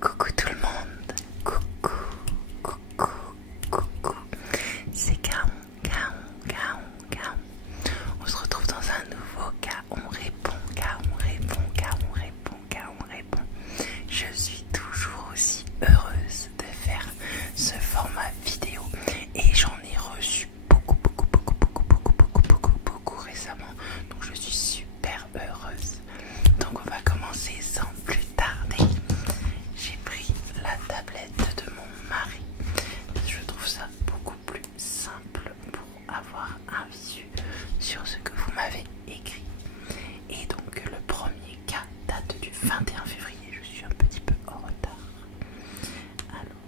Coucou tout le monde, coucou, coucou, coucou, c'est Gaon. On se retrouve dans un nouveau Gaon répond. Je suis toujours aussi heureuse de faire ce format vidéo et j'en ai reçu beaucoup récemment, donc je suis super heureuse. Donc on va commencer sans plus tarder. J'ai pris la tablette de mon mari. Je trouve ça beaucoup plus simple pour avoir un visu sur ce que vous m'avez écrit. Et donc le premier cas date du 21 février. Je suis un petit peu en retard. Alors,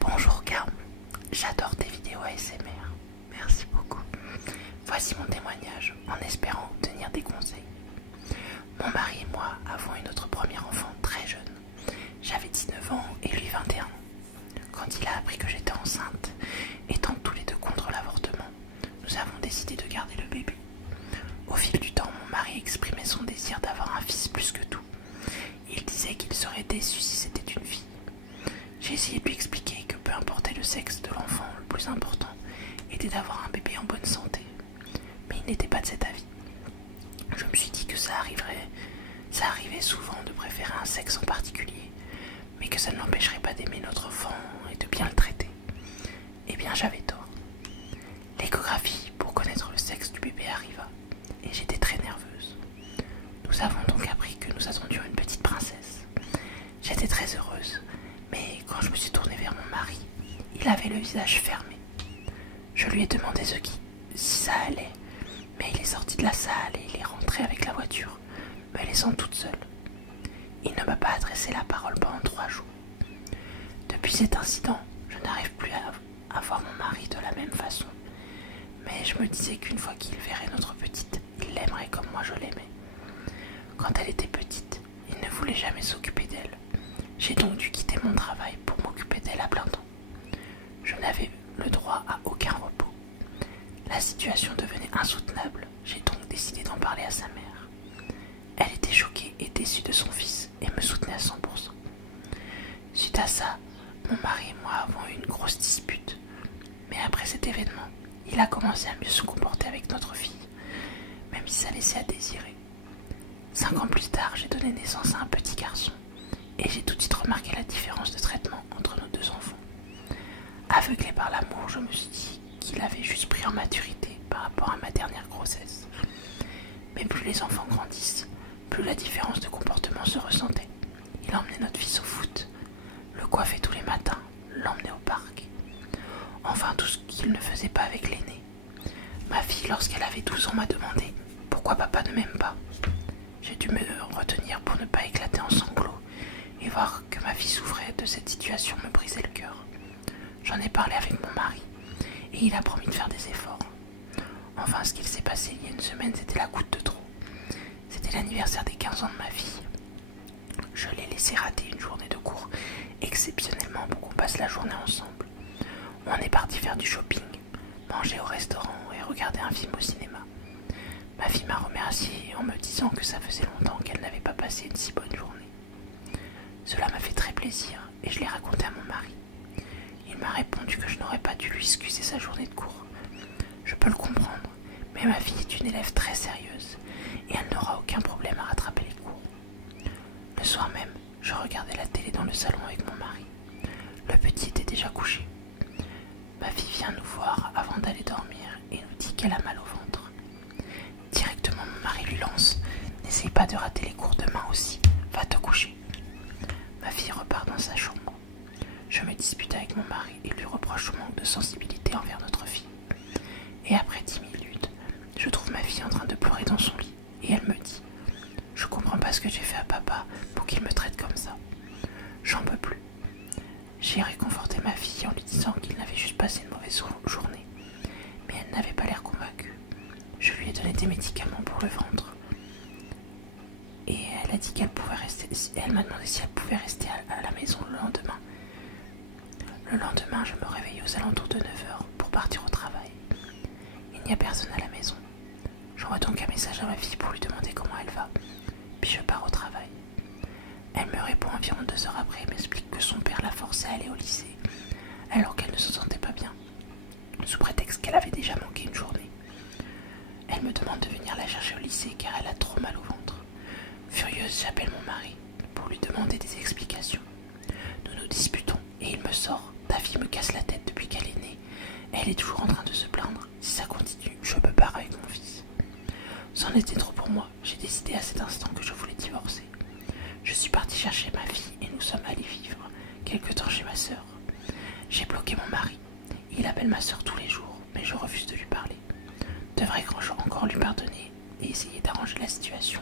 bonjour Gaon, j'adore tes vidéos ASMR. Merci beaucoup. Voici mon témoignage en espérant obtenir des conseils. Mon mari et moi avons eu notre premier enfant très jeune. J'avais 19 ans et lui 21 ans. Quand il a appris que j'étais enceinte, étant tous les deux contre l'avortement, nous avons décidé de garder le bébé. Au fil du temps, mon mari exprimait son désir d'avoir un fils plus que tout. Il disait qu'il serait déçu si c'était une fille. J'ai essayé de lui expliquer que peu importait le sexe de l'enfant, le plus important était d'avoir un bébé en bonne santé. Mais il n'était pas de cet avis. Je me suis dit que ça arrivait souvent de préférer un sexe en particulier, mais que ça ne l'empêcherait pas d'aimer notre enfant et de bien le traiter. Eh bien j'avais tort. L'échographie pour connaître le sexe du bébé arriva, et j'étais très nerveuse. Nous avons donc appris que nous attendions une petite princesse. J'étais très heureuse, mais quand je me suis tournée vers mon mari, il avait le visage fermé. Je lui ai demandé si ça allait, mais il est sorti de la salle et il est rentré avec la voiture, me laissant toute seule. Il ne m'a pas adressé la parole pendant 3 jours. Depuis cet incident, je n'arrive plus à voir mon mari de la même façon, mais je me disais qu'une fois qu'il verrait notre petite, il l'aimerait comme moi je l'aimais. Quand elle était petite, il ne voulait jamais s'occuper d'elle. J'ai donc dû quitter mon travail pour m'occuper d'elle à plein temps. Je n'avais le droit à aucun repos. La situation devenait insoutenable, j'ai donc décidé d'en parler à sa mère. Elle était choquée et déçue de son fils et me soutenait à 100%. Suite à ça, mon mari et moi avons eu une grosse dispute. Mais après cet événement, il a commencé à mieux se comporter avec notre fille, même si ça laissait à désirer. 5 ans plus tard, j'ai donné naissance à un petit garçon et j'ai tout de suite remarqué la différence de traitement entre nos 2 enfants. Aveuglé par l'amour, je me suis dit qu'il avait juste pris en maturité par rapport à ma dernière grossesse. Mais plus les enfants grandissent, plus la différence de comportement se ressentait. Il emmenait notre fils au foot, le coiffait tous les matins, l'emmenait au parc. Enfin, tout ce qu'il ne faisait pas avec l'aîné. Ma fille, lorsqu'elle avait 12 ans, m'a demandé pourquoi papa ne m'aime pas. J'ai dû me retenir pour ne pas éclater en sanglots et voir que ma fille souffrait de cette situation me brisait le cœur. J'en ai parlé avec mon mari et il a promis de faire des efforts. Enfin, ce qu'il s'est passé il y a une semaine, c'était la goutte de trop. C'était l'anniversaire des 15 ans de ma fille. Je l'ai laissé rater une journée de cours exceptionnellement pour qu'on passe la journée ensemble. On est parti faire du shopping, manger au restaurant et regarder un film au cinéma. Ma fille m'a remercié en me disant que ça faisait longtemps qu'elle n'avait pas passé une si bonne journée. Cela m'a fait très plaisir et je l'ai raconté à mon mari. Il m'a répondu que je n'aurais pas dû lui excuser sa journée de cours. Je peux le comprendre, mais ma fille est une élève très sérieuse et elle n'aura aucun problème à rattraper les cours. Le soir même, je regardais la télé dans le salon avec mon mari. Le petit était déjà couché. Ma fille vient nous voir avant d'aller dormir et nous dit qu'elle a mal au ventre. Directement, mon mari lui lance « N'essaye pas de rater les cours demain aussi, va te coucher ». Ma fille repart dans sa chambre. Je me dispute avec mon mari et lui reproche son manque de sensibilité envers notre fille. Et après 10 minutes, je trouve ma fille en train de pleurer dans son lit et elle me dit « Je comprends pas ce que j'ai fait à papa pour qu'il me traite comme ça. J'en peux plus. » J'ai réconforté ma fille en lui disant qu'il n'avait juste passé une mauvaise journée, mais elle n'avait pas l'air convaincue. Je lui ai donné des médicaments pour le ventre et elle a dit qu'elle pouvait rester. Elle m'a demandé si elle pouvait rester à la maison le lendemain. Le lendemain, je me réveille aux alentours de 9 h pour partir au travail. Il n'y a personne à la maison. J'envoie donc un message à ma fille pour lui demander comment elle va, puis je pars au travail. Elle me répond environ 2 heures après et m'explique que son père l'a forcée à aller au lycée, alors qu'elle ne se sentait pas bien, sous prétexte qu'elle avait déjà manqué une journée. Elle me demande de venir la chercher au lycée car elle a trop mal au ventre. Furieuse, j'appelle mon mari pour lui demander des explications. Nous nous disputons et il me sort: ta fille me casse la tête depuis qu'elle est née. Elle est toujours en train de se plaindre. Si ça continue, je me barre avec mon fils. C'en était trop pour moi. J'ai décidé à cet instant que je voulais divorcer. Je suis partie chercher ma fille et nous sommes allés vivre quelque temps chez ma sœur. J'ai bloqué mon mari. Il appelle ma sœur tous les jours, mais je refuse de lui parler. Devrais-je encore lui pardonner et essayer d'arranger la situation,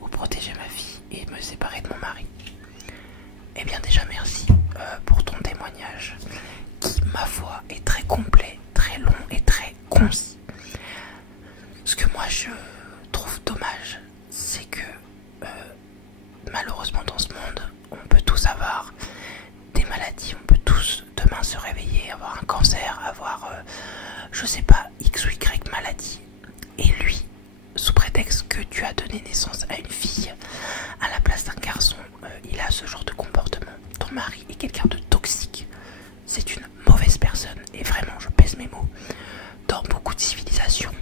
ou protéger ma fille et me séparer de mon mari? Eh bien déjà merci pour ton témoignage qui, ma foi, est très complet, très long et très concis. Ce que moi je trouve dommage, c'est que malheureusement dans ce monde, on peut tous avoir des maladies, on peut tous demain se réveiller, avoir un cancer, avoir je sais pas, X ou Y maladie. Et lui, sous prétexte que tu as donné naissance à une fille à la place d'un garçon, il a ce genre de comportement. Ton mari est quelqu'un de toxique. C'est une mauvaise personne. Et vraiment, je pèse mes mots. Dans beaucoup de civilisations,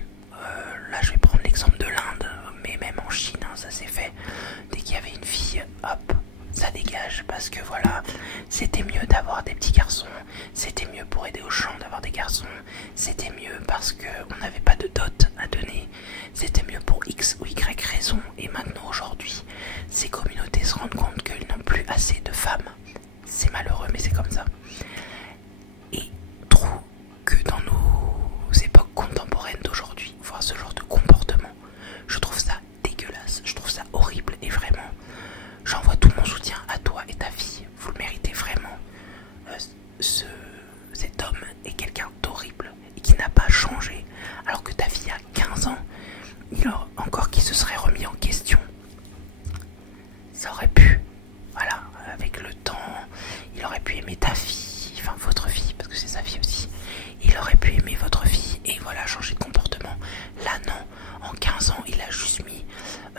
là je vais prendre l'exemple de l'Inde, mais même en Chine, hein, ça s'est fait. Dès qu'il y avait une fille, hop, ça dégage, parce que voilà, c'était mieux d'avoir des petits garçons, c'était mieux pour aider au champ d'avoir des garçons, c'était mieux parce qu'on n'avait pas de dot à donner, c'était mieux pour X ou Y raison. Et maintenant, aujourd'hui, ces communautés se rendent compte qu'ils n'ont plus assez de femmes. C'est malheureux, mais c'est comme ça. Et trouve que dans nos époques contemporaines d'aujourd'hui, voir ce genre de comportement, je trouve ça dégueulasse, je trouve ça horrible. Et vraiment, j'envoie tout mon soutien à toi et ta fille. Vous le méritez vraiment. Cet homme est quelqu'un d'horrible et qui n'a pas changé. Alors que ta fille a 15 ans, encore qui se serait remis en question. Ça aurait pu, voilà, avec le temps, il aurait pu aimer ta fille, enfin votre fille, parce que c'est sa fille aussi. Il aurait pu aimer votre fille et voilà, changer de comportement. Là non, en 15 ans, il a juste mis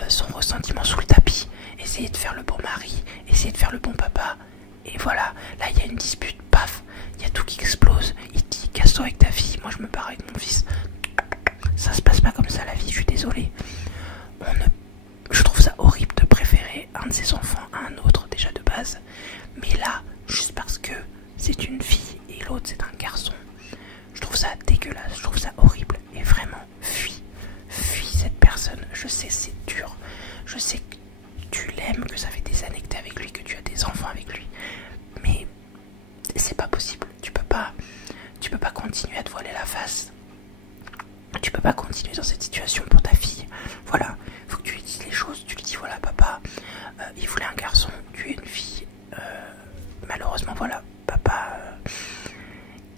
son ressentiment sous le tapis, essayer de faire le bon mari, essayer de faire le bon papa. Et voilà, là il y a une dispute, paf, il y a tout qui explose. Il dit casse-toi avec ta fille, moi je me barre avec mon fils. Ça se passe pas comme ça la vie, je suis désolée. Je trouve ça horrible de préférer un de ses enfants à un autre déjà de base. Mais là, juste parce que c'est une fille et l'autre c'est un garçon, je trouve ça dégueulasse, je trouve ça horrible. Et vraiment, fuis cette personne. Je sais c'est dur, je sais que tu l'aimes, que ça fait des années que tu es avec lui, que tu as des enfants avec lui, mais c'est pas possible. Tu peux pas continuer à te voiler la face. Tu peux pas continuer dans cette situation pour ta fille. Voilà, faut que tu lui dises les choses. Tu lui dis voilà papa, il voulait un garçon, tu es une fille. Malheureusement voilà, papa,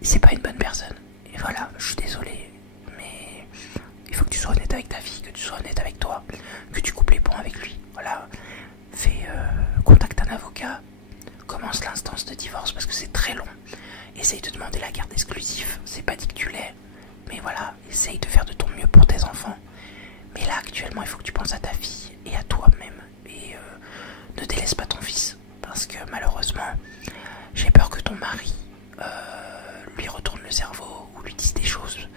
c'est pas une bonne personne. Et voilà, je suis désolée, mais il faut que tu sois honnête avec ta fille, que tu sois honnête avec toi, que tu coupes les ponts avec lui. Voilà, contacte un avocat, commence l'instance de divorce parce que c'est très long. Essaye de demander la garde exclusive, c'est pas dit que tu l'aies, mais voilà, essaye de faire de ton mieux pour tes enfants. Mais là actuellement il faut que tu penses à ta fille et à toi-même et ne délaisse pas ton fils, parce que malheureusement j'ai peur que ton mari lui retourne le cerveau ou lui dise des choses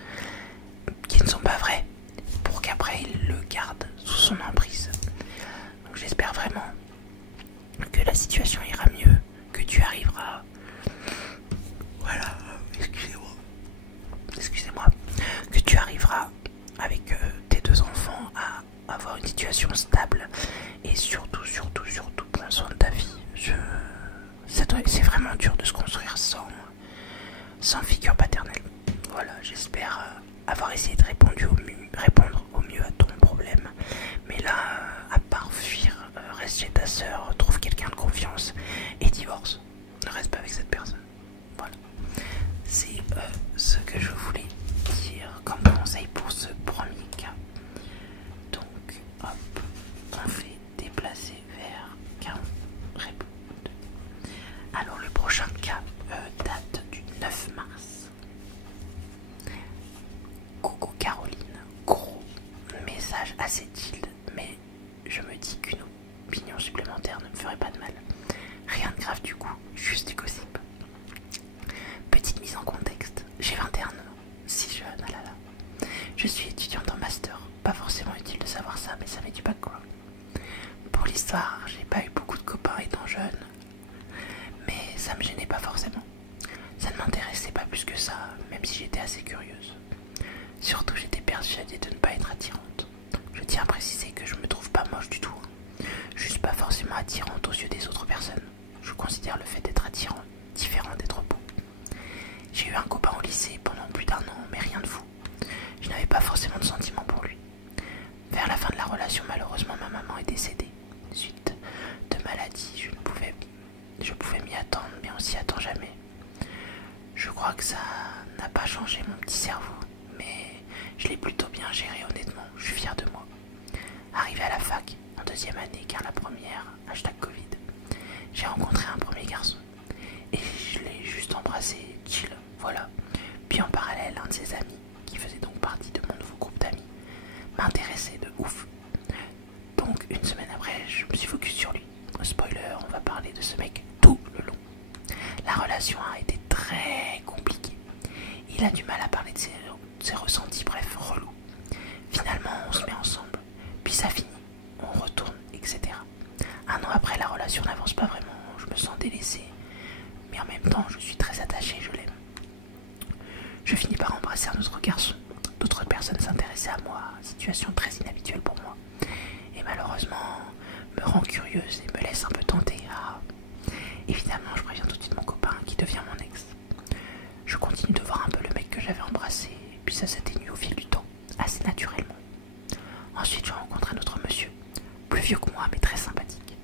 qui ne sont pas vraies pour qu'après il le garde sous son emprise. Donc j'espère vraiment que la situation ira mieux, que tu arriveras, voilà, excusez-moi, que tu arriveras avec tes 2 enfants à avoir une situation stable et surtout prendre soin de ta vie. C'est vraiment dur de se construire sans figure paternelle. Voilà, j'espère avoir essayé de répondre au mieux à ton problème. Mais là, à part fuir, reste chez ta sœur, trouve quelqu'un de confiance et Rien de grave du coup, juste du gossip. Petite mise en contexte, j'ai 21 ans, si jeune, ah là là. Je suis étudiante en master, pas forcément utile de savoir ça, mais ça met du background. Pour l'histoire, j'ai pas eu beaucoup de copains étant jeune, mais ça me gênait pas forcément. Ça ne m'intéressait pas plus que ça, même si j'étais assez curieuse. Surtout, j'étais persuadée de ne pas être attirante. Je tiens à préciser que je me trouve pas moche du tout, juste pas forcément attirante aux yeux des autres personnes. Je considère le fait d'être attirant différent d'être beau. J'ai eu un copain au lycée pendant plus d'1 an, mais rien de fou. Je n'avais pas forcément de sentiments pour lui. Vers la fin de la relation, malheureusement, ma maman est décédée. Suite de maladie, je pouvais m'y attendre, mais on s'y attend jamais. Je crois que ça n'a pas changé mon petit cerveau, mais je l'ai plutôt bien géré honnêtement, je suis fière de moi. Arrivé à la fac, en 2e année, car la première, #Covid, j'ai rencontré un premier garçon. Et je l'ai juste embrassé, chill, voilà. Puis en parallèle, un de ses amis, qui faisait donc partie de mon nouveau groupe d'amis, m'intéressait de ouf. Donc une semaine après, je me suis focus sur lui. Spoiler, on va parler de ce mec tout le long. La relation a été très compliquée. Il a du mal à parler de ses ressentis, bref, relou. Finalement, on se met ensemble, puis ça finit, on retourne, etc. 1 an après, la relation n'avance pas vraiment, je me sens délaissée, mais en même temps, je suis très attachée, je l'aime. Je finis par embrasser un autre garçon. D'autres personnes s'intéressaient à moi, situation très inhabituelle pour moi, et malheureusement, me rend curieuse et me laisse un peu tenter. Évidemment, je préviens tout de suite mon copain qui devient mon ex. Je continue de voir un peu le mec que j'avais embrassé, et puis ça s'atténue au fil du temps, assez naturellement. Ensuite, je rencontre un autre monsieur, plus vieux que moi mais très sympathique.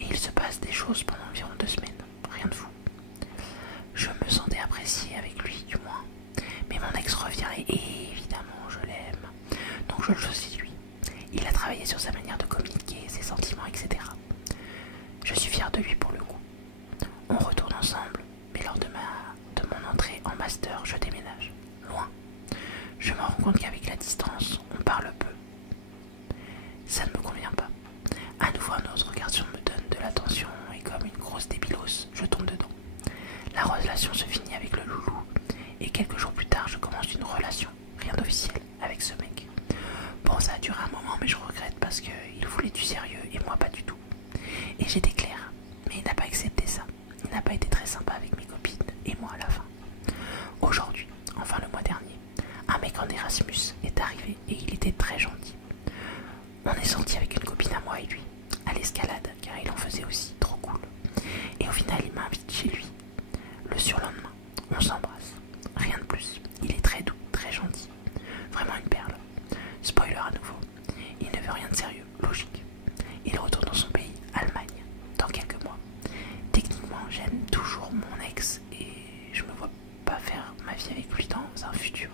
Et il se passe des choses pendant environ 2 semaines, rien de fou. Je me sentais appréciée avec lui du moins, mais mon ex revient et évidemment je l'aime, donc je le choisis lui. Il a travaillé sur sa manière de communiquer, ses sentiments, etc. Je suis fière de lui pour le coup. On retourne ensemble, mais lors de mon entrée en master, je déménage, loin. Je me rends compte qu'avec la distance, on parle peu. Ça ne me convient pas. À nouveau, un autre garçon me donne de l'attention et comme une grosse débilos, je tombe dedans. La relation se finit avec le loulou et quelques jours plus tard, je commence une relation, rien d'officiel, avec ce mec. Bon, ça a duré un moment, mais je regrette parce qu'il voulait du sérieux et moi pas du tout. Et j'étais claire, mais il n'a pas accepté ça. Il n'a pas été très sympa avec mes copines et moi à la fin. Aujourd'hui, enfin le mois dernier, un mec en Erasmus est arrivé et il était très gentil. On est sorti avec une copine à moi et lui, à l'escalade, car il en faisait aussi, trop cool. Et au final, il m'invite chez lui. Le surlendemain, on s'embrasse. Rien de plus. Il est très doux, très gentil. Vraiment une perle. Spoiler à nouveau. Il ne veut rien de sérieux, logique. Il retourne dans son pays, Allemagne, dans quelques mois. Techniquement, j'aime toujours mon ex et je me vois pas faire ma vie avec lui dans un futur.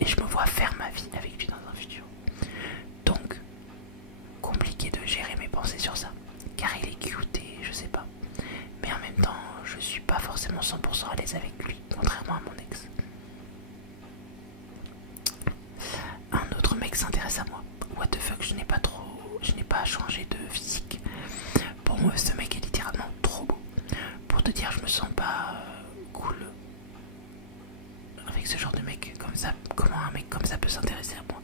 Et je me vois faire ma vie avec lui dans un futur. Donc, compliqué de gérer mes pensées sur ça, car il est cute et je sais pas. Mais en même temps, je suis pas forcément 100% à l'aise avec lui, contrairement à mon ex. Un autre mec s'intéresse à moi. What the fuck, je n'ai pas changé de physique. Bon, ce mec est littéralement trop beau. Pour te dire, je me sens pas cool avec ce genre de mec comme ça. Comment un mec comme ça peut s'intéresser à moi?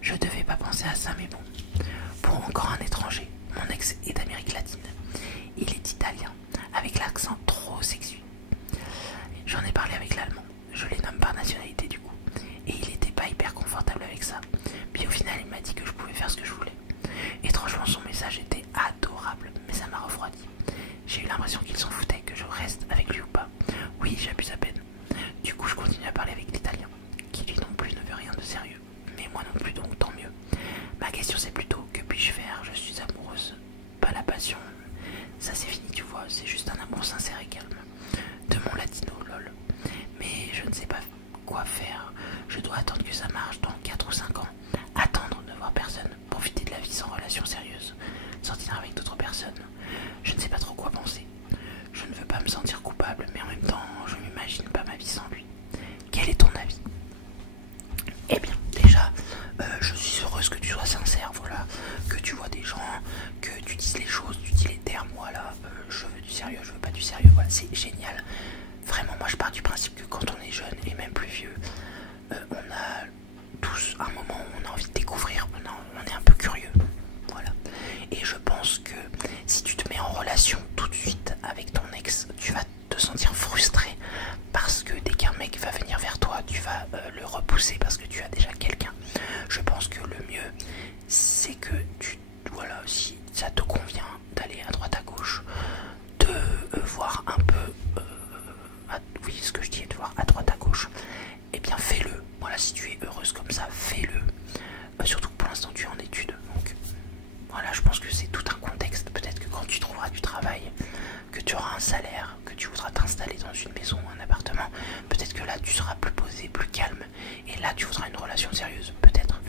Je devais pas penser à ça, mais bon. Pour encore un étranger, mon ex est d'Amérique latine. Il est italien, avec l'accent trop sexy. J'en ai parlé avec l'allemand, je les nomme par nationalité du coup. Et il était pas hyper confortable avec ça. Puis au final, il m'a dit que je pouvais faire ce que je voulais. Étrangement, son message était adorable, mais ça m'a refroidi. J'ai eu l'impression qu'il s'en foutait que je reste avec lui ou pas. Oui, j'abuse à peine. Du coup, je continue à parler avec l'italien, qui lui non plus ne veut rien de sérieux. Mais moi non plus, donc tant mieux. Ma question c'est plutôt, que puis-je faire? Je suis amoureuse. Pas la passion. Ça c'est fini, tu vois, c'est juste un amour sincère et calme. De mon latino, lol. Mais je ne sais pas quoi faire. Je dois attendre que ça marche dans 4 ou 5 ans. Attendre de voir personne. Profiter de la vie sans relation sérieuse. Sortir avec d'autres personnes. Je ne sais pas trop quoi penser. Je ne veux pas me sentir coupable, mais en même temps, je m'imagine pas ma vie sans lui. Quel est ton avis? Eh bien, déjà, je suis heureuse que tu sois sincère, voilà, que tu vois des gens, que tu dises les choses, tu dis les termes, voilà. sérieux, je veux pas du sérieux, voilà, c'est génial. Vraiment, moi je pars du principe que quand on est jeune et même plus vieux, on a tous un moment où on a envie de découvrir, on est un peu curieux, voilà. Et je pense que si tu te mets en relation tout de suite avec ton ex, tu vas te sentir frustré parce que dès qu'un mec va venir vers toi, tu vas le repousser parce que tu as déjà quelqu'un. Je pense que le mieux, c'est que voilà, si ça te convient d'aller à droite à gauche, de voir un peu, oui, ce que je dis, de voir à droite à gauche, et bien fais-le. Voilà, si tu es heureuse comme ça, fais-le. Surtout que pour l'instant tu es en études, donc voilà, je pense que c'est tout un contexte. Peut-être que quand tu trouveras du travail, que tu auras un salaire, que tu voudras t'installer dans une maison ou un appartement, peut-être que là tu seras plus posé, plus calme, et là tu voudras une relation sérieuse, peut-être.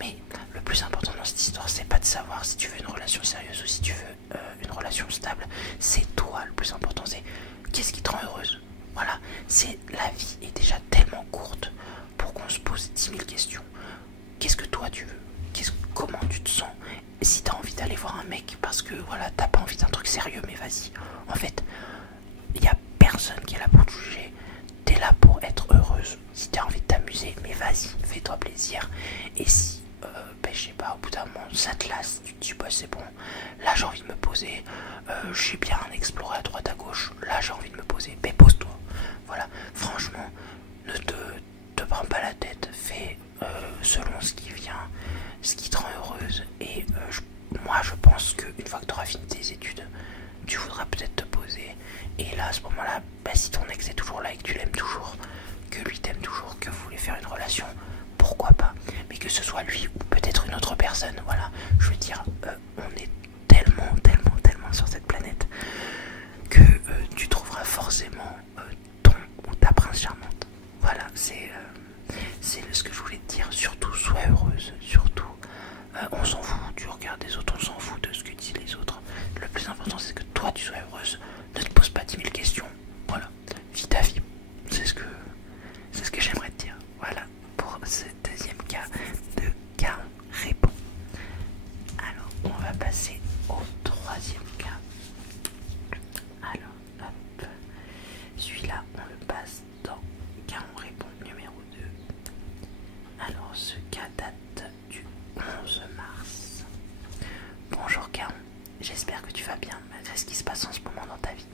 Mais le plus important dans cette histoire, c'est pas de savoir si tu veux une relation sérieuse ou si tu veux une relation stable. C'est toi, le plus important, c'est qu'est-ce qui te rend heureuse. Voilà, la vie est déjà tellement courte pour qu'on se pose 10 000 questions. Qu'est-ce que toi tu veux? Comment tu te sens? Si t'as envie d'aller voir un mec parce que voilà, t'as pas envie d'un truc sérieux, mais vas-y. En fait, il y a personne qui est là pour te juger. T'es là pour être heureuse. Si t'as envie de t'amuser, mais vas-y, fais-toi plaisir. Et si, je sais pas, au bout d'un moment, ça te lasse, tu te dis, bah c'est bon, là j'ai envie de me poser, j'ai bien exploré à droite à gauche, là j'ai envie de me poser, mais pose-toi. Voilà, franchement, ne te prends pas la tête, fais selon ce qui vient, ce qui te rend heureuse. Et moi je pense qu'une fois que tu auras fini tes études, tu voudras peut-être te poser. Et là à ce moment-là, si ton ex est toujours là et que tu l'aimes toujours, que lui t'aime toujours, que vous voulez faire une relation, pourquoi pas. Mais que ce soit lui ou peut-être une autre personne, voilà. Je veux dire, on est tellement sur cette planète que tu trouveras forcément ton ou ta prince charmante. Voilà, c'est ce que je voulais te dire. Surtout, sois heureuse. Surtout, on s'en fout du regard des autres, on s'en fout de ce que disent les autres. Le plus important, c'est que toi, tu sois heureuse. Ne te pose pas 10 000 questions. Voilà, vis ta vie. C'est ce que j'aimerais te dire. Voilà, pour ce deuxième cas de Caron répond. Alors, on va passer au troisième cas. Alors, hop. Celui-là, on le passe dans Caron répond numéro 2. Alors, ce cas date du 11 mars. Bonjour Caron, j'espère que tu vas bien malgré ce qui se passe en ce moment dans ta vie.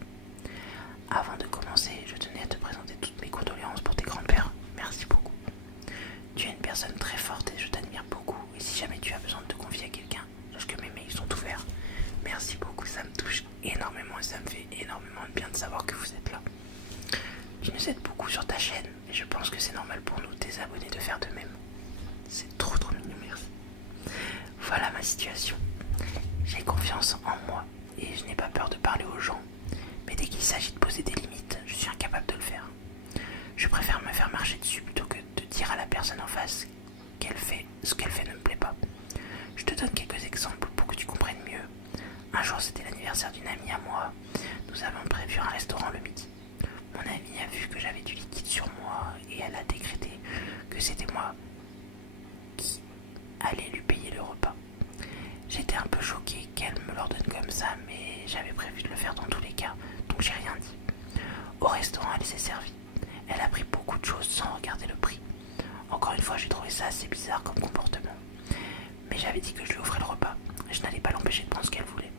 Avant de commencer, je tenais à te présenter toutes mes condoléances pour tes grands-pères. Merci beaucoup. Tu es une personne très forte et je t'admire beaucoup. Et si jamais tu as besoin de te confier à quelqu'un, sache que mes mails sont ouverts. Merci beaucoup, ça me touche énormément et ça me fait énormément de bien de savoir que vous êtes là. Tu nous aides beaucoup sur ta chaîne et je pense que c'est normal pour nous, tes abonnés, de faire de même. C'est trop mignon, merci. Voilà ma situation. J'ai confiance en moi et je n'ai pas peur de parler aux gens. Mais dès qu'il s'agit de poser des limites, je suis incapable de le faire. Je préfère me faire marcher dessus plutôt que de dire à la personne en face ce qu'elle fait ne me plaît pas. Je te donne quelques exemples pour que tu comprennes mieux. Un jour, c'était l'anniversaire d'une amie à moi. Nous avons prévu un restaurant le midi. Mon amie a vu que j'avais du liquide sur moi et elle a décrété que c'était moi qui allais lui payer le repas. J'étais un peu choquée qu'elle me l'ordonne comme ça, mais j'avais prévu de le faire dans tous les cas, donc j'ai rien dit. Au restaurant, elle s'est servie. Elle a pris beaucoup de choses sans regarder le prix. Encore une fois, j'ai trouvé ça assez bizarre comme comportement. Mais j'avais dit que je lui offrais le repas. Je n'allais pas l'empêcher de prendre ce qu'elle voulait.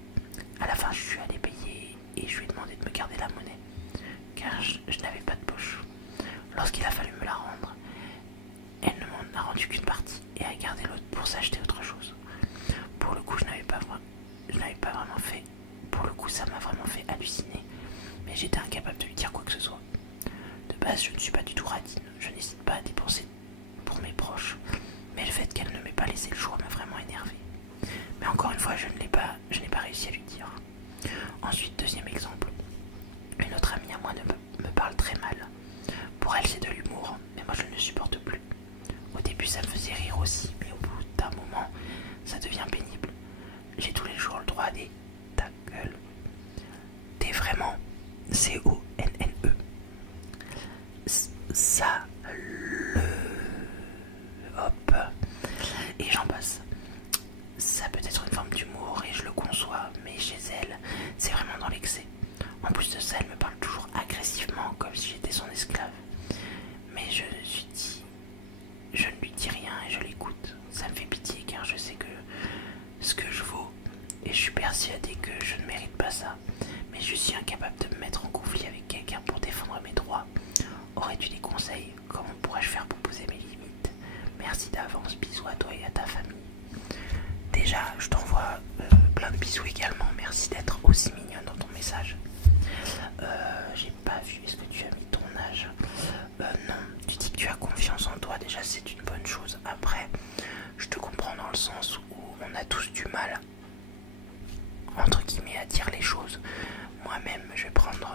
À la fin, je suis allée payer et je lui ai demandé de me garder la monnaie, car je n'avais pas de poche. Lorsqu'il a fallu me la rendre, elle ne m'en a rendu qu'une partie et a gardé l'autre pour s'acheter autre chose. Pour le coup, je n'avais pas vraiment fait. Pour le coup, ça m'a vraiment fait halluciner. Mais j'étais incapable de lui dire quoi que ce soit. De base, je ne suis pas du tout radine. Je n'hésite pas à dépenser pour mes proches. Mais le fait qu'elle ne m'ait pas laissé le choix m'a vraiment énervé. Mais encore une fois, je n'ai pas réussi à lui dire. Ensuite, deuxième exemple. Une autre amie à moi me parle très mal. Pour elle, c'est de l'humour, mais moi je ne le supporte plus. Au début, ça me faisait rire aussi, mais au bout d'un moment, ça devient pénible. J'ai tous les jours le droit à des ta gueule. T'es vraiment CONNE. Ça, le... Hop. Et j'en passe. Ça peut être une forme d'humour et je le conçois, mais chez elle, c'est vraiment dans l'excès. En plus de ça, elle me parle toujours agressivement, comme si j'étais son esclave. Mais je me suis dit, je ne lui dis rien et je l'écoute. Ça me fait pitié car je sais que ce que je vaux, et je suis persuadée que je ne mérite pas ça. Mais je suis incapable de me mettre en conflit avec quelqu'un pour défendre mes droits. Aurais-tu des conseils? Comment pourrais-je faire pour poser mes limites? Merci d'avance, bisous à toi et à ta famille. Déjà, je t'envoie plein de bisous également. Merci d'être aussi mignonne dans ton message. J'ai pas vu, est-ce que tu as mis ton âge? Non, tu dis que tu as confiance en toi, déjà c'est une bonne chose. Après, je te comprends dans le sens où on a tous du mal, entre guillemets, à dire les choses. Moi-même, je vais prendre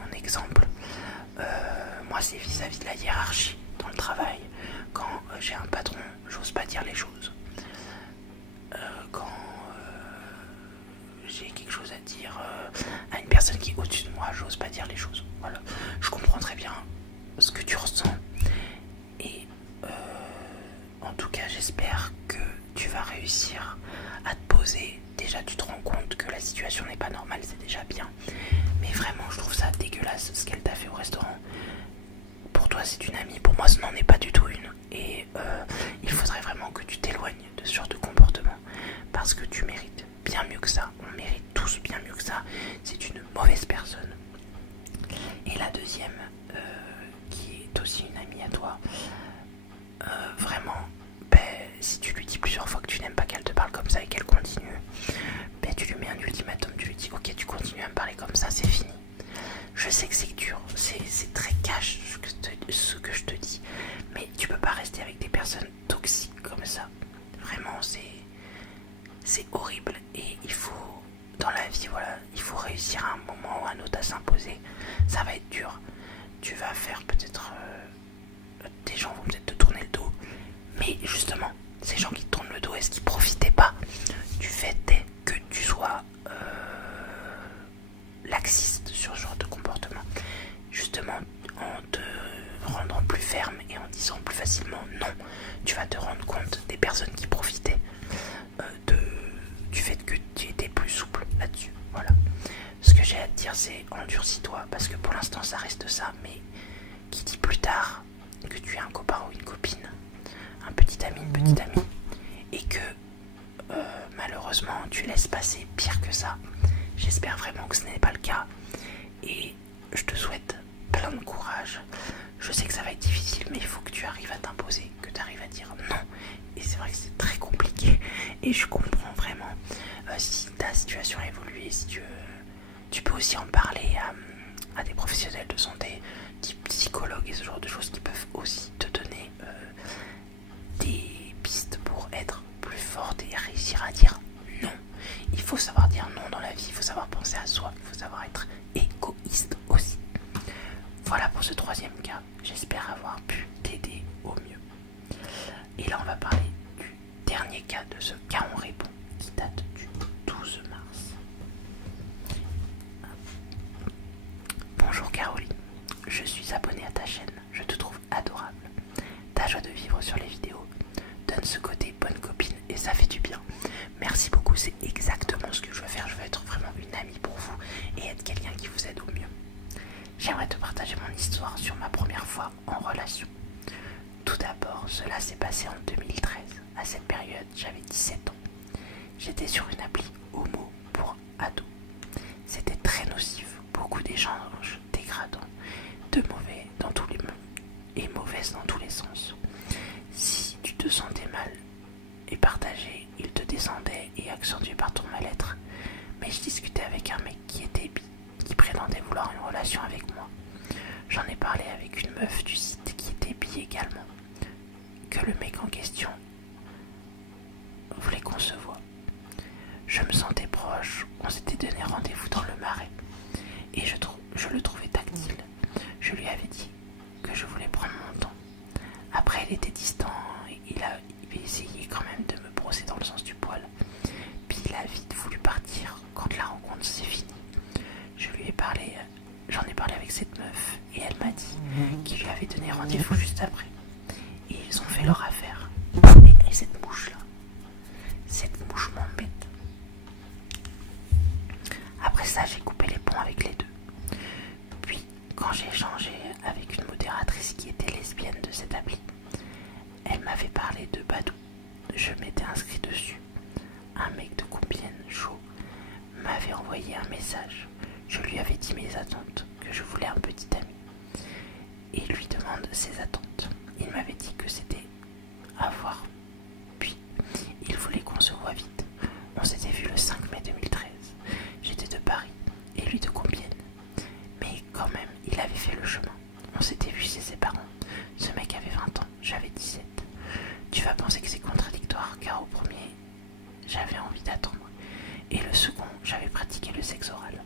mon exemple. Moi, c'est vis-à-vis de la hiérarchie dans le travail. Quand j'ai un patron, j'ose pas dire les choses. Quand j'ai quelque chose à dire à une personne qui est au-dessus de moi, j'ose pas dire les choses. Voilà, je comprends très bien ce que tu ressens. Et en tout cas, j'espère que tu vas réussir à te poser. Déjà, tu te rends compte que la situation n'est pas normale, c'est déjà bien. Mais vraiment, je trouve ça dégueulasse ce qu'elle t'a fait au restaurant. Pour toi, c'est une amie. Pour moi, ce n'en est pas du tout une. Et il faudrait vraiment que tu t'éloignes de ce genre de comportement. Parce que tu mérites bien mieux que ça. On mérite tous bien mieux que ça. C'est une mauvaise personne. Et la deuxième, qui est aussi une amie à toi, vraiment, si tu lui dis plusieurs fois que tu n'aimes pas qu'elle te parle comme ça et qu'elle continue, tu lui mets un ultimatum, tu lui dis ok, tu continues à me parler comme ça, c'est fini. Je sais que c'est dur, c'est très cash ce que je te dis, mais tu peux pas rester avec des personnes toxiques comme ça. Vraiment, c'est horrible. Et il faut, dans la vie, voilà, il faut réussir à un moment ou à un autre à s'imposer. Ça va être dur. Tu vas faire peut-être... des gens vont peut-être te tourner le dos. Mais justement, ces gens qui te tournent le dos, est-ce qu'ils profitaient pas du fait que tu sois laxiste sur ce genre de comportement? Justement, en te rendant plus ferme et en disant plus facilement non, tu vas te rendre compte des personnes qui profitaient du fait que tu étais plus souple là-dessus. Voilà. Ce que j'ai à te dire, c'est endurcis-toi, parce que pour l'instant ça reste ça, mais qui dit plus tard que tu es un copain ou une copine, un petit ami, une petite amie, et que malheureusement tu laisses passer pire que ça. J'espère vraiment que ce n'est pas le cas, et je te souhaite plein de courage. Je sais que ça va être difficile, mais il faut que tu arrives à t'imposer, que tu arrives à dire non. Et c'est vrai que c'est très compliqué, et je comprends vraiment. Si ta situation a évolué, si tu peux aussi en parler à des professionnels de santé, des psychologues et ce genre de choses qui peuvent aussi te donner des pistes pour être plus forte et réussir à dire non. Il faut savoir dire non dans la vie, il faut savoir penser à soi, il faut savoir être égoïste aussi. Voilà pour ce troisième cas, j'espère avoir pu t'aider au mieux. Et là on va parler du dernier cas de ce cas on répond qui date du 12 mars. Bonjour Caroline, je suis abonnée à ta chaîne, je te trouve adorable. Ta joie de vivre sur les vidéos donne ce côté bonne copine et ça fait du bien. Merci beaucoup, c'est exactement ce que je veux faire, je veux être vraiment une amie pour vous et être quelqu'un qui vous aide au mieux. J'aimerais te partager mon histoire sur ma première fois en relation. Tout d'abord, cela s'est passé en 2013. À cette période, j'avais 17 ans. J'étais sur une appli homo pour ados. C'était très nocif, beaucoup d'échanges dégradants, de mauvais dans tous les et mauvaises dans tous les sens. Si tu te sentais mal et partagé, il te descendait et accentué par ton mal-être. Mais je discutais avec un mec qui était bi, qui prétendait vouloir une relation avec moi. J'en ai parlé avec une meuf du site qui était bi également, que le mec en question voulait qu'on se voie. Je me sentais proche, on s'était donné rendez-vous dans le Marais, et je le trouvais tactile. Je lui avais dit que je voulais prendre mon temps. Après, il était distant, et il avait essayé quand même de me brosser dans le sens du poil. Puis il a vite voulu partir quand la rencontre s'est finie. J'en ai parlé avec cette meuf, et elle m'a dit qu'il lui avait donné rendez-vous juste après. Et ils ont fait leur affaire. Et cette mouche-là, cette mouche m'embête. Après ça, j'ai coupé les ponts avec les deux. quand j'ai échangé avec une modératrice qui était lesbienne de cette appli, elle m'avait parlé de Badoo. Je m'étais inscrit dessus. Un mec de Compiègne chaud m'avait envoyé un message. Je lui avais dit mes attentes, que je voulais un petit ami. Et il lui demande ses attentes. Il m'avait dit que c'était à voir. Puis, il voulait qu'on se voit vite. On s'était vu le 5 mai 2013. J'étais de Paris et lui de Compiègne. Mais quand même, il avait fait le chemin. On s'était vu chez ses parents. Ce mec avait 20 ans, j'avais 17. Tu vas penser que c'est contradictoire, car au premier, j'avais envie d'attendre. Et le second, j'avais pratiqué le sexe oral.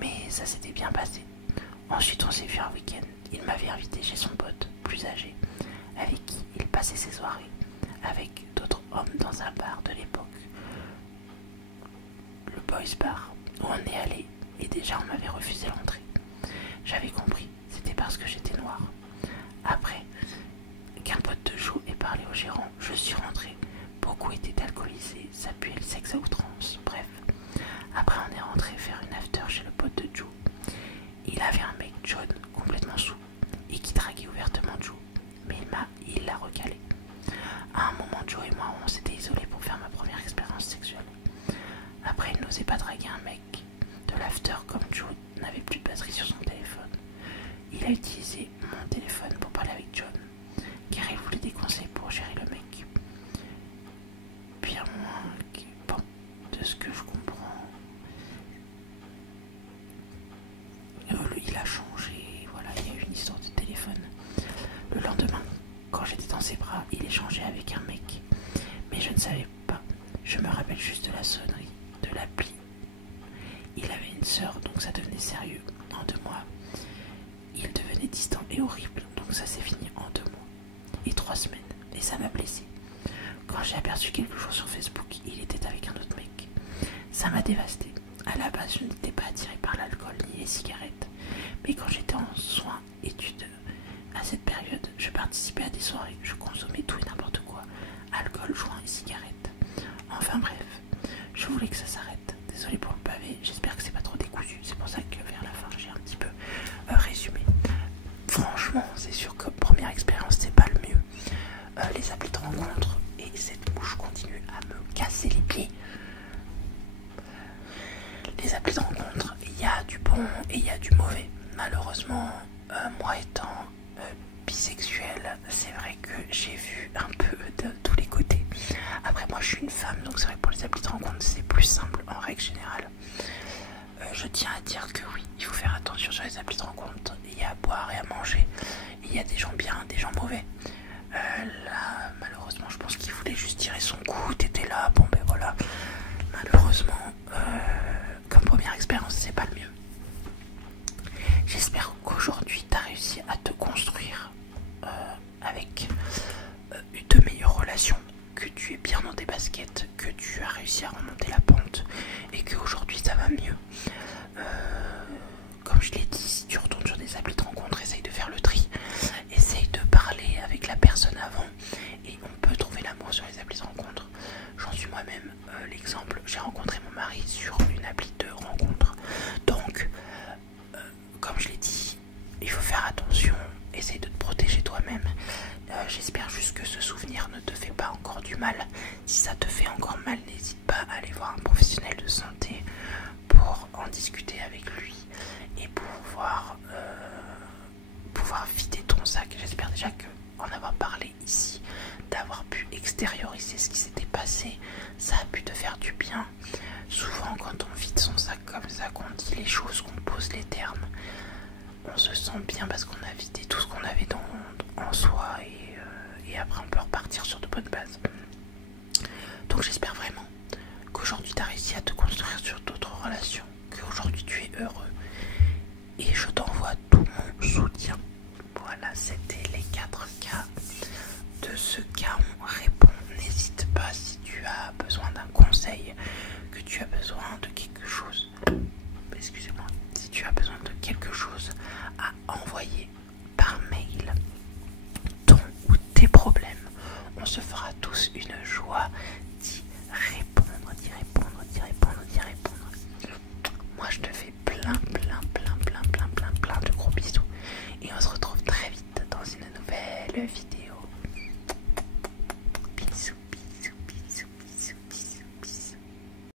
Mais ça s'était bien passé. Ensuite, on s'est vu un week-end. Il m'avait invité chez son pote, plus âgé, avec qui il passait ses soirées, avec d'autres hommes dans un bar de l'époque. Le Boys Bar, où on est allé, et déjà on m'avait refusé l'entrée. J'avais compris, c'était parce que j'étais noire. Après qu'un pote de Joe ait parlé au gérant, je suis rentrée. Beaucoup étaient alcoolisés, ça puait le sexe à outrance, bref. Après on est rentré faire une after chez le pote de Joe. Il avait un mec, John, complètement saoul, et qui draguait ouvertement Joe, mais il l'a recalé. À un moment, Joe et moi, on s'était isolés pour faire ma première expérience sexuelle. Après, il n'osait pas draguer un mec de l'after comme Joe n'avait plus de batterie sur son téléphone. Il a utilisé mon téléphone pour parler avec John, car il voulait des conseils pour gérer le mec. Puis à moins, bon, de ce que je comprends, il a changé, voilà, il y a eu une histoire de téléphone. Le lendemain, quand j'étais dans ses bras, il échangeait avec un mec, mais je ne savais pas. Je me rappelle juste de la sonnerie, de l'appli. Il avait une sœur, donc ça devenait sérieux. En 2 mois, il devenait distant et horrible, donc ça s'est fini en 2 mois et 3 semaines, et ça m'a blessé. Quand j'ai aperçu quelque chose sur Facebook, il était avec un autre mec. Ça m'a dévasté. À la base, je n'étais pas attirée par l'alcool ni les cigarettes, mais quand j'étais en soins, études, à cette période, je participais à des soirées, je consommais tout et n'importe quoi, alcool, joints et cigarettes. Enfin bref, je voulais que ça s'arrête. Désolée pour le pavé, j'espère que c'est pas trop décousu, c'est pour ça que vers la fin j'ai un petit peu résumé. Franchement, c'est sûr que première expérience, c'est pas le mieux. Les applis de rencontre, et cette mouche continue à me casser les pieds. Les applis de rencontre, il y a du bon et il y a du mauvais. Malheureusement, moi étant bisexuelle, c'est vrai que j'ai vu un peu de tous les côtés. Après, moi je suis une femme, donc c'est vrai que pour les applis de rencontre c'est plus simple en règle générale. Je tiens à dire que oui, il faut faire attention sur les applis de rencontre. Il y a à boire et à manger. Il y a des gens bien, des gens mauvais. Là, malheureusement, je pense qu'il voulait juste tirer son coup. T'étais là, bon ben voilà. Malheureusement, comme première expérience, c'est pas le mieux. J'espère qu'aujourd'hui, tu as réussi à te construire avec de meilleures relations, que tu es bien dans tes baskets, que tu as réussi à remonter la pente et qu'aujourd'hui ça va mieux. Comme je l'ai dit, si tu retournes sur des applis de rencontre, essaye de faire le tri, essaye de parler avec la personne avant, et on peut trouver l'amour sur les applis de rencontre. J'en suis moi-même l'exemple. J'ai rencontré mon mari sur une appli de rencontre. Donc, comme je l'ai dit, il faut faire attention, essaye de te protéger toi-même. J'espère juste que ce souvenir ne te fait pas encore du mal. Si ça te fait encore mal, n'hésite pas à aller voir un professionnel de santé pour en discuter avec lui et pouvoir vider ton sac. J'espère déjà qu'en avoir parlé ici, d'avoir pu extérioriser ce qui s'était passé, ça a pu te faire du bien. Souvent quand on vide son sac comme ça, qu'on dit les choses, qu'on pose les termes, on se sent bien parce qu'on a vidé tout ce qu'on avait en soi et après on peut repartir sur de bonnes bases. Donc j'espère vraiment qu'aujourd'hui tu as réussi à te construire sur d'autres relations, qu'aujourd'hui tu es heureux et je t'envoie tout mon soutien. Voilà, c'était les 4 cas de ce cas on répond. N'hésite pas si tu as besoin d'un conseil, que tu as besoin de quelque chose, excusez-moi, si tu as besoin de quelque chose à envoyer par mail, ton ou tes problèmes, on se fera tous une joie d'y répondre, d'y répondre, d'y répondre, d'y répondre. la vidéo.